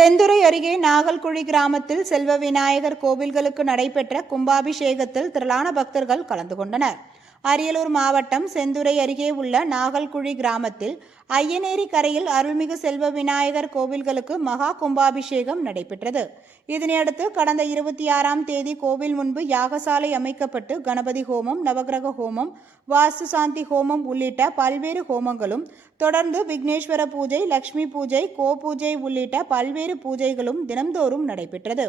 செந்துறை அருகே நாகல்குழி கிராமத்தில் செல்வ விநாயகர் கோவில்களுக்கு நடைபெற்ற கும்பாபிஷேகத்தில் திரளான பக்தர்கள் கலந்து கொண்டனர். அரியலூர் மாவட்டம் செந்துறை அருகே உள்ள நாகல்குழி கிராமத்தில் ஐயனேரி கரையில் அருள்மிகு செல்வ விநாயகர் கோவில்களுக்கு மகா கும்பாபிஷேகம் நடைபெற்றது. இதனையடுத்து கடந்த இருபத்தி ஆறாம் தேதி கோவில் முன்பு யாகசாலை அமைக்கப்பட்டு கணபதி ஹோமம் நவகிரக ஹோமம் வாஸ்து சாந்தி ஹோமம் உள்ளிட்ட பல்வேறு ஹோமங்களும் தொடர்ந்து விக்னேஸ்வர பூஜை லக்ஷ்மி பூஜை கோ பூஜை உள்ளிட்ட பல்வேறு பூஜைகளும் தினம்தோறும் நடைபெற்றது.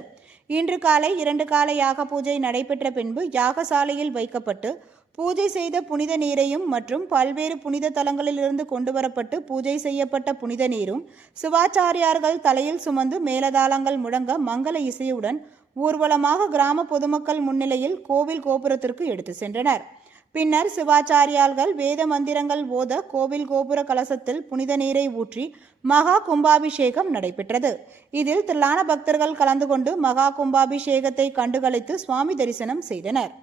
இன்று காலை இரண்டு கால யாக பூஜை நடைபெற்ற பின்பு யாகசாலையில் வைக்கப்பட்டு பூஜை செய்த புனித நீரையும் மற்றும் பல்வேறு புனித தலங்களிலிருந்து கொண்டு வரப்பட்டு பூஜை செய்யப்பட்ட புனித நீரும் சிவாச்சாரியார்கள் தலையில் சுமந்து மேலதாளங்கள் முழங்க மங்கள இசையுடன் ஊர்வலமாக கிராம பொதுமக்கள் முன்னிலையில் கோவில் கோபுரத்திற்கு எடுத்து சென்றனர். பின்னர் சிவாச்சாரியார்கள் வேத மந்திரங்கள் ஓத கோவில் கோபுர கலசத்தில் புனித நீரை ஊற்றி மகா கும்பாபிஷேகம் நடைபெற்றது. இதில் திரளான பக்தர்கள் கலந்து கொண்டு மகா கும்பாபிஷேகத்தை கண்டுகளித்து சுவாமி தரிசனம் செய்தனர்.